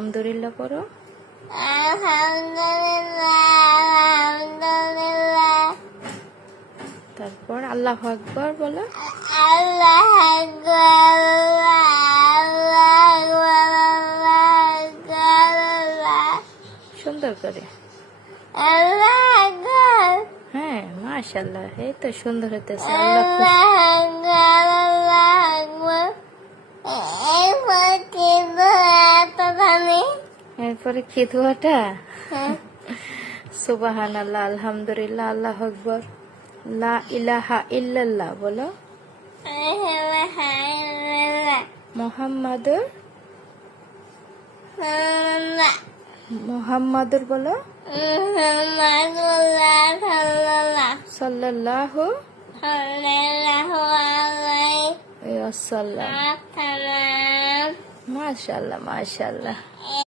আলহামদুলিল্লাহ পড়ো। আলহামদুলিল্লাহ। তারপর আল্লাহু আকবার বলো। আল্লাহ আকবার, আল্লাহ আকবার, আল্লাহ সুন্দর করে। আকবার, হ্যাঁ মাশাআল্লাহ, এই তো সুন্দর হতেছে। আল্লাহ খুশি। আল্লাহ আকবার। এরপর কি এত জানি? এরপরে কি দোয়াটা? সুবহানাল্লাহ, আলহামদুলিল্লাহ, আল্লাহু আকবার, লা ইলাহা ইল্লাল্লাহ বলো। মুহাম্মাদুর মুহাম্মাদুর বলো। সাল্লাল্লাহু আলাইহি ওয়াসাল্লাম। মাশাআল্লাহ মাশাআল্লাহ।